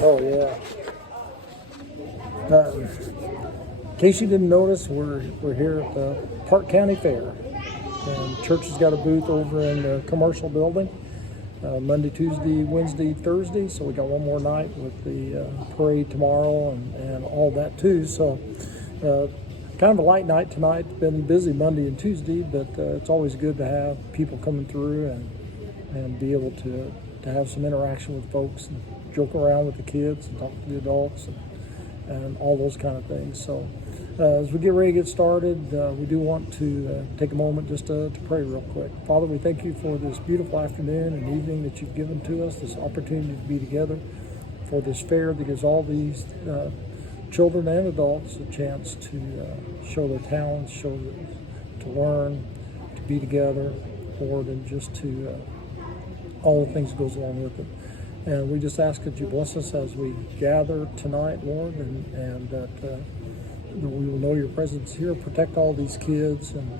Oh, yeah. In case you didn't notice, we're here at the Parke County Fair. And church has got a booth over in the commercial building. Monday, Tuesday, Wednesday, Thursday. So we got one more night with the parade tomorrow and all that too. So kind of a light night tonight. It's been busy Monday and Tuesday, but it's always good to have people coming through and be able to have some interaction with folks and joke around with the kids and talk to the adults and all those kind of things. So as we get ready to get started, we do want to take a moment just to pray real quick. Father, we thank you for this beautiful afternoon and evening that you've given to us, this opportunity to be together for this fair that gives all these children and adults a chance to show their talents, to learn, to be together, Lord, and just to all the things that goes along with it. And we just ask that you bless us as we gather tonight, Lord, and that we will know your presence here. Protect all these kids and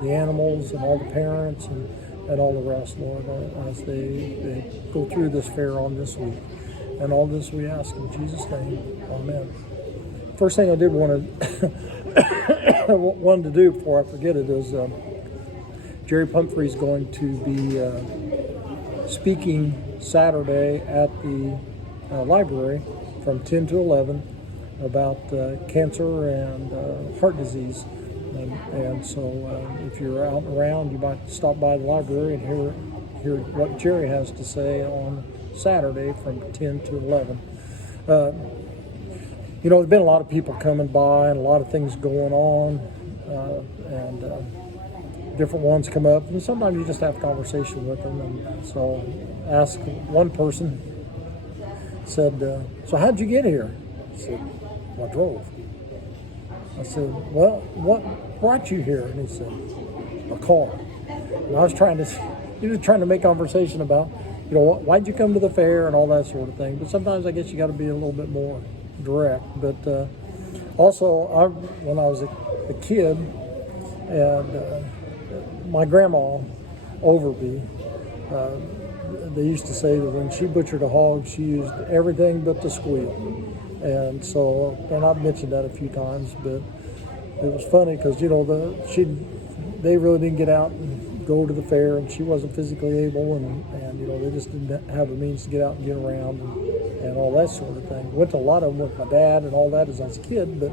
the animals and all the parents and all the rest, Lord, as they go through this fair on this week. And all this we ask in Jesus' name. Amen. First thing I did wanted to do before I forget it is Jerry Pumphrey's going to be speaking Saturday at the library from 10 to 11 about cancer and heart disease. And so if you're out and around, you might stop by the library and hear what Jerry has to say on Saturday from 10 to 11. There's been a lot of people coming by and a lot of things going on, and different ones come up, and sometimes you just have a conversation with them. And so ask one person, said, so how'd you get here? I said, well, I drove. I said, well, what brought you here? And he said, a car. And I was trying to make conversation about, why'd you come to the fair and all that sort of thing. But sometimes I guess you got to be a little bit more direct. But also, when I was a kid, and my grandma, Overby, they used to say that when she butchered a hog, she used everything but the squeal. And so, and I've mentioned that a few times, but it was funny because, they really didn't get out and go to the fair, and she wasn't physically able, and they just didn't have the means to get out and get around and all that sort of thing. Went to a lot of them with my dad and all that as I was a kid, but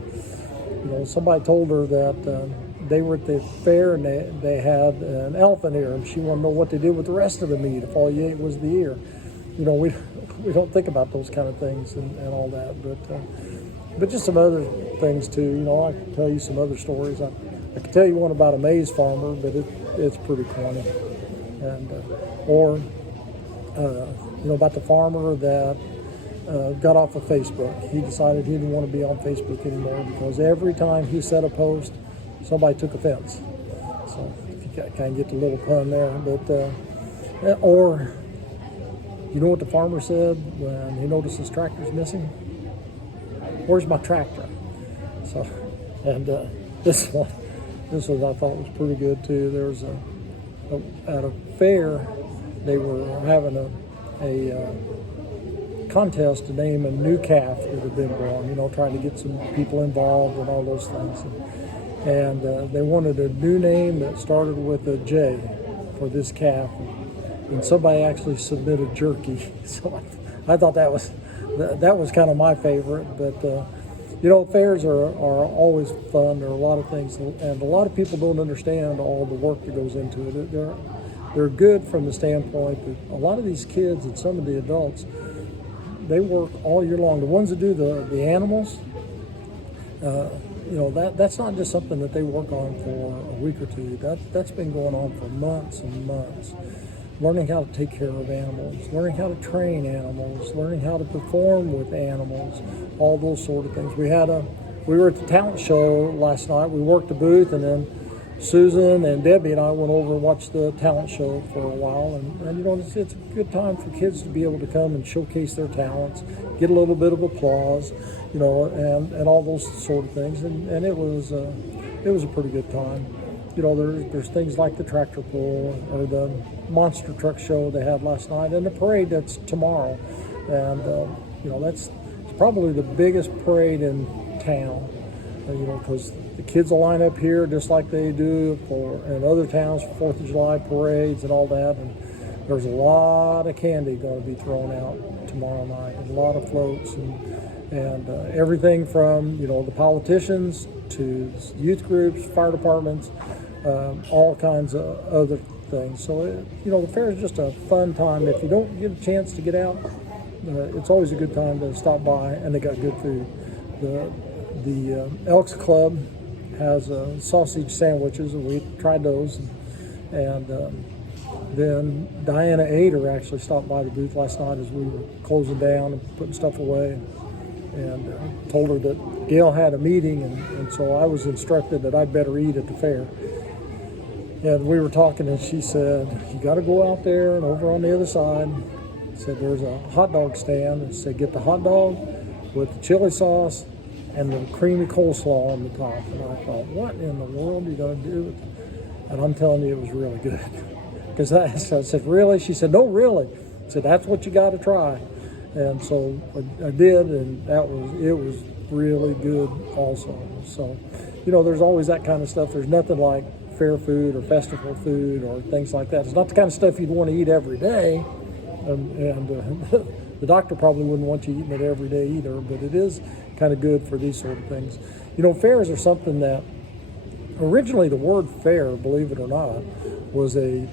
somebody told her that they were at the fair and they had an elephant ear, and she wanted to know what they did with the rest of the meat if all you ate was the ear. We don't think about those kind of things and all that, but just some other things too. I can tell you some other stories. I could tell you one about a maize farmer, but it's pretty corny. And about the farmer that got off of Facebook. He decided he didn't want to be on Facebook anymore because every time he set a post, somebody took offense. So if you kind of get the little pun there, but or you know what the farmer said when he noticed his tractor's missing? Where's my tractor? So, and this one I thought was pretty good too. There was at a fair, they were having a contest to name a new calf that had been born. Trying to get some people involved and all those things. And they wanted a new name that started with a J for this calf. And somebody actually submitted jerky. So I thought that was kind of my favorite. But fairs are always fun. There are a lot of things, and a lot of people don't understand all the work that goes into it. They're good from the standpoint that a lot of these kids and some of the adults, they work all year long. The ones that do the animals, that's not just something that they work on for a week or two. That's been going on for months and months. Learning how to take care of animals, learning how to train animals, learning how to perform with animals, all those sort of things. We were at the talent show last night. We worked the booth, and then Susan and Debbie and I went over and watched the talent show for a while. And it's a good time for kids to be able to come and showcase their talents, get a little bit of applause, and all those sort of things. And it was a pretty good time. There's things like the tractor pull or the monster truck show they had last night, and the parade that's tomorrow. And That's probably the biggest parade in town. Because the kids will line up here just like they do in other towns for 4th of July parades and all that. And there's a lot of candy going to be thrown out tomorrow night, and a lot of floats, and everything from the politicians to youth groups, fire departments, all kinds of other things. So the fair is just a fun time. If you don't get a chance to get out, it's always a good time to stop by, and they got good food. The Elks Club has sausage sandwiches, and we tried those, and then Diana Ader actually stopped by the booth last night as we were closing down and putting stuff away, and told her that Gail had a meeting, and so I was instructed that I'd better eat at the fair. And we were talking, and she said, you got to go out there and over on the other side. Said there's a hot dog stand, and said get the hot dog with the chili sauce and the creamy coleslaw on the top. And I thought, what in the world are you going to do with it? And I'm telling you, it was really good. Because I said, really? She said, no, really. I said, that's what you got to try. And so I did, and it was really good also. So, there's always that kind of stuff. There's nothing like fair food or festival food or things like that. It's not the kind of stuff you'd want to eat every day. And the doctor probably wouldn't want you eating it every day either, but it is kind of good for these sort of things. Fairs are something that originally the word fair, believe it or not, was a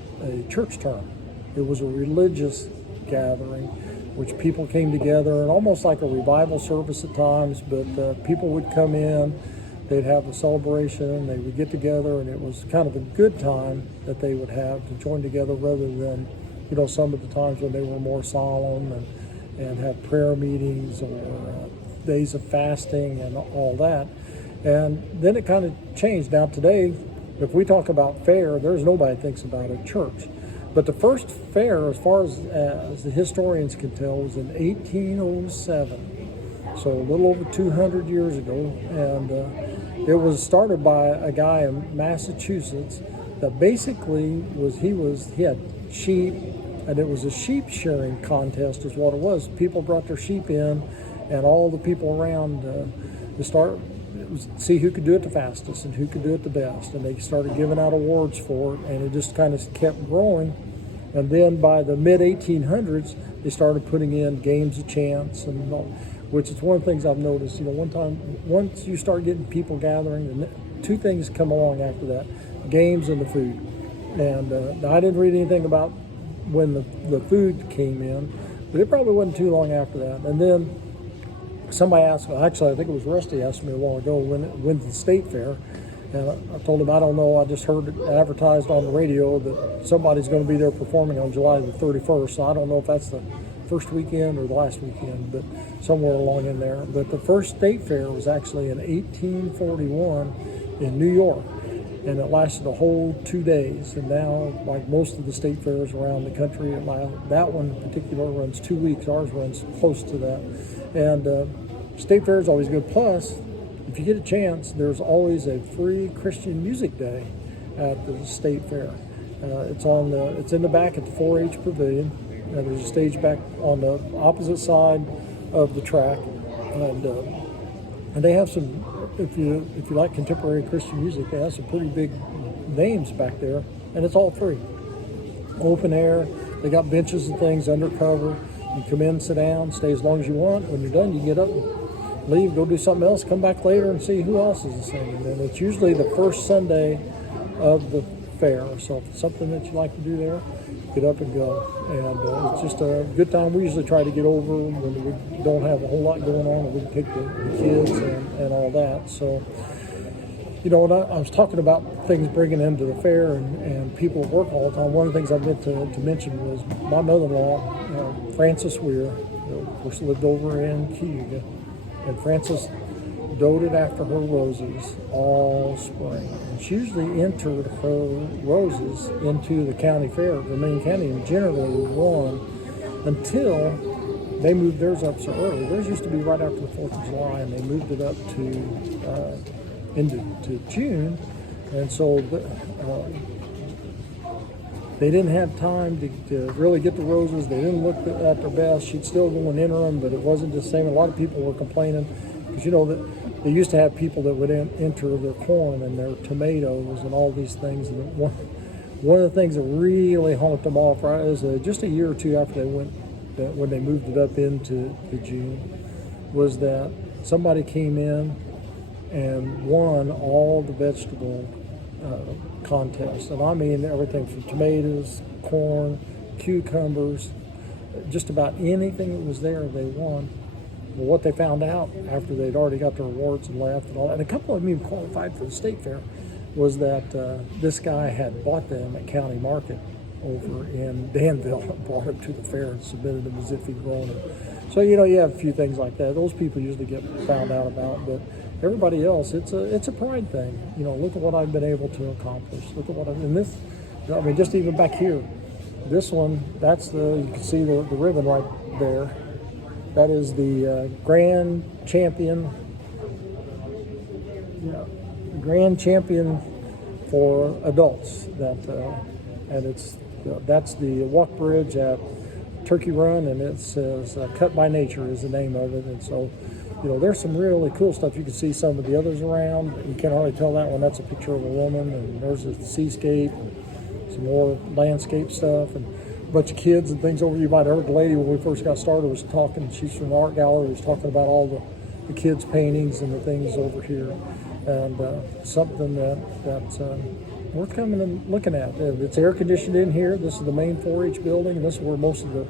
church term. It was a religious gathering which people came together, and almost like a revival service at times, but people would come in, they'd have a celebration, they would get together, and it was kind of a good time that they would have to join together rather than some of the times when they were more solemn and had prayer meetings or days of fasting and all that. And then it kind of changed. Now today, if we talk about fair, there's nobody thinks about a church. But the first fair, as far as the historians can tell, was in 1807. So a little over 200 years ago. And it was started by a guy in Massachusetts that basically he had sheep, and it was a sheep shearing contest is what it was. People brought their sheep in, and all the people around see who could do it the fastest and who could do it the best. And they started giving out awards for it, and it just kind of kept growing. And then by the mid-1800s, they started putting in games of chance, which is one of the things I've noticed. Once you start getting people gathering, two things come along after that: games and the food. And I didn't read anything about when the food came in, but it probably wasn't too long after that. And then somebody asked, actually I think it was Rusty asked me a while ago, when's the state fair? And I told him, I don't know, I just heard it advertised on the radio that somebody's going to be there performing on July the 31st, so I don't know if that's the first weekend or the last weekend, but somewhere along in there. But the first state fair was actually in 1841 in New York, and it lasted a whole 2 days. And now, like most of the state fairs around the country, that one in particular runs 2 weeks. Ours runs close to that. And state fair is always good. Plus, if you get a chance, there's always a free Christian music day at the state fair. It's in the back at the 4-H pavilion. There's a stage back on the opposite side of the track, and they have some. If you like contemporary Christian music, they have some pretty big names back there, and it's all free. Open air. They got benches and things undercover. You come in, sit down, stay as long as you want. When you're done, you get up and leave, go do something else, come back later and see who else is singing. And it's usually the first Sunday of the fair. So if it's something that you like to do there, get up and go. And it's just a good time. We usually try to get over when we don't have a whole lot going on, and we can take the kids and all that. So, when I was talking about things bringing into the fair and people at work all the time, one of the things I meant to mention was my mother-in-law, Frances Weir, of course, lived over in Cayuga. And Frances doted after her roses all spring. And she usually entered her roses into the county fair, the main county, and generally won until they moved theirs up so early. Theirs used to be right after the 4th of July, and they moved it up into June. And so they didn't have time to really get the roses. They didn't look at their best. She'd still go and enter them, but it wasn't the same. A lot of people were complaining because, that they used to have people that would enter their corn and their tomatoes and all these things. And one of the things that really honked them off, right, is just a year or two after when they moved it up into June, was that somebody came in and won all the vegetable contests. And I mean everything from tomatoes, corn, cucumbers, just about anything that was there, they won. Well, what they found out after they'd already got their awards and left and all that, and a couple of them even qualified for the state fair, was that this guy had bought them at County Market over in Danville and brought them to the fair and submitted them as if he'd grown them. So, you have a few things like that. Those people usually get found out about, but everybody else, it's a pride thing. Look at what I've been able to accomplish. Look at what I've, and this, just even back here, this one, you can see the ribbon right there. That is the grand champion for adults. That's the walk bridge at Turkey Run, and it says Cut by Nature is the name of it. And so, there's some really cool stuff. You can see some of the others around. You can't hardly tell that one. That's a picture of a woman, and there's a seascape, and some more landscape stuff, and a bunch of kids and things over. You might have heard the lady when we first got started was talking. She's from the art gallery. Was talking about all the kids' paintings and the things over here, and something that's worth coming and looking at. It's air conditioned in here. This is the main 4-H building, and this is where most of the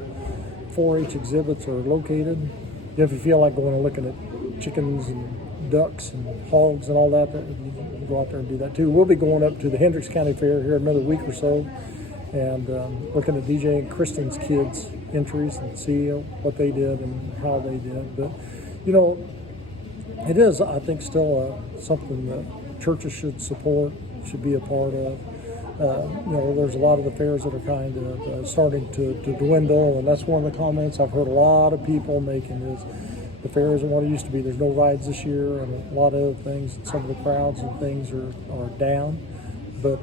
4-H exhibits are located. If you feel like going and looking at chickens and ducks and hogs and all that, you can go out there and do that too. We'll be going up to the Hendricks County Fair here in another week or so, and looking at DJ and Kristen's kids' entries and see what they did and how they did. But, it is, I think, still something that churches should support, should be a part of. There's a lot of the fairs that are kind of starting to dwindle, and that's one of the comments I've heard a lot of people making is the fair isn't what it used to be. There's no rides this year and a lot of other things. Some of the crowds and things are down, but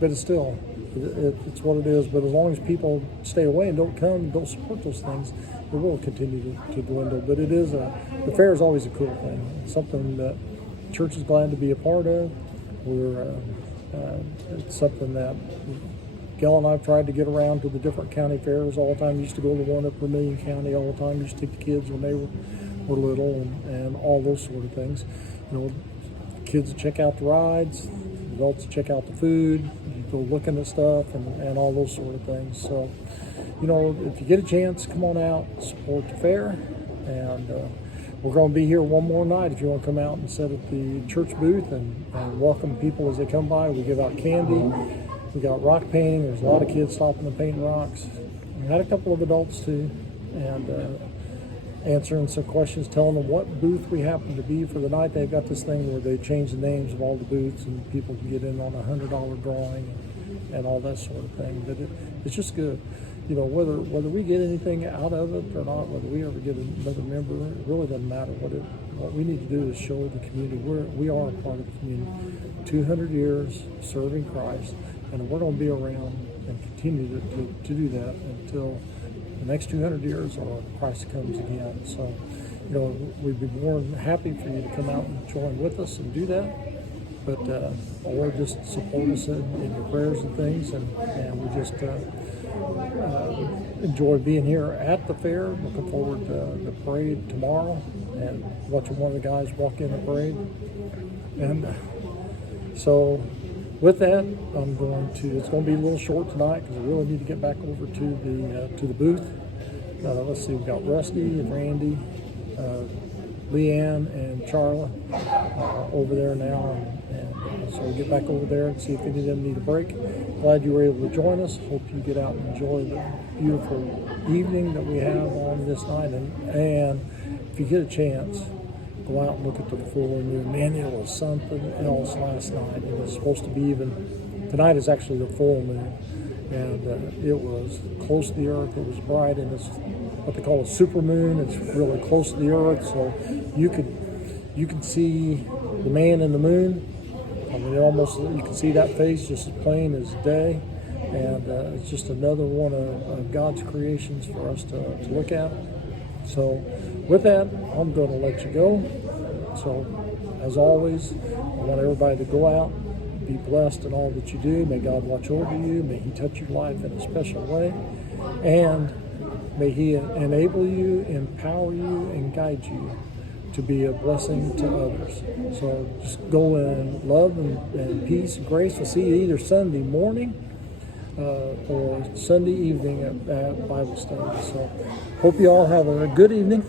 it's still, it's what it is. But as long as people stay away and don't come and don't support those things, it will continue to dwindle. But it is the fair is always a cool thing. It's something that the church is glad to be a part of. It's something that Gail and I have tried to get around to the different county fairs all the time. We used to go to one at Vermilion County all the time. We used to take the kids when they were little and all those sort of things. Kids check out the rides, adults check out the food, you go looking at stuff and all those sort of things. So, if you get a chance, come on out, support the fair, and we're going to be here one more night if you want to come out and sit at the church booth and welcome people as they come by. We give out candy. We got rock painting. There's a lot of kids stopping and painting rocks. We had a couple of adults too, and answering some questions, telling them what booth we happen to be for the night. They've got this thing where they change the names of all the booths and people can get in on a $100 drawing and all that sort of thing. But it's just good. Whether we get anything out of it or not, whether we ever get another member, it really doesn't matter. What we need to do is show the community we are a part of the community. 200 years serving Christ, and we're going to be around and continue to do that until the next 200 years or Christ comes again. So, we'd be more than happy for you to come out and join with us and do that. But or just support us in your prayers and things, and we just enjoy being here at the fair. Looking forward to the parade tomorrow and watching one of the guys walk in the parade. And so with that, it's going to be a little short tonight because I really need to get back over to the booth. Let's see, we've got Rusty and Randy, Leanne and Charla over there now, and so we'll get back over there and see if any of them need a break. Glad you were able to join us. Hope you get out and enjoy the beautiful evening that we have on this night. And if you get a chance, go out and look at the full moon. Man, it was something else last night. It was supposed to be tonight is actually the full moon, and it was close to the earth. It was bright, and it's what they call a super moon. It's really close to the earth, so you can see the man in the moon. I mean, you can see that face just as plain as day. And it's just another one of God's creations for us to look at. So with that, I'm going to let you go. So as always, I want everybody to go out, be blessed in all that you do. May God watch over you. May He touch your life in a special way. And may He enable you, empower you, and guide you to be a blessing to others. So just go in love and peace and grace. We'll see you either Sunday morning or Sunday evening at Bible study. So hope you all have a good evening.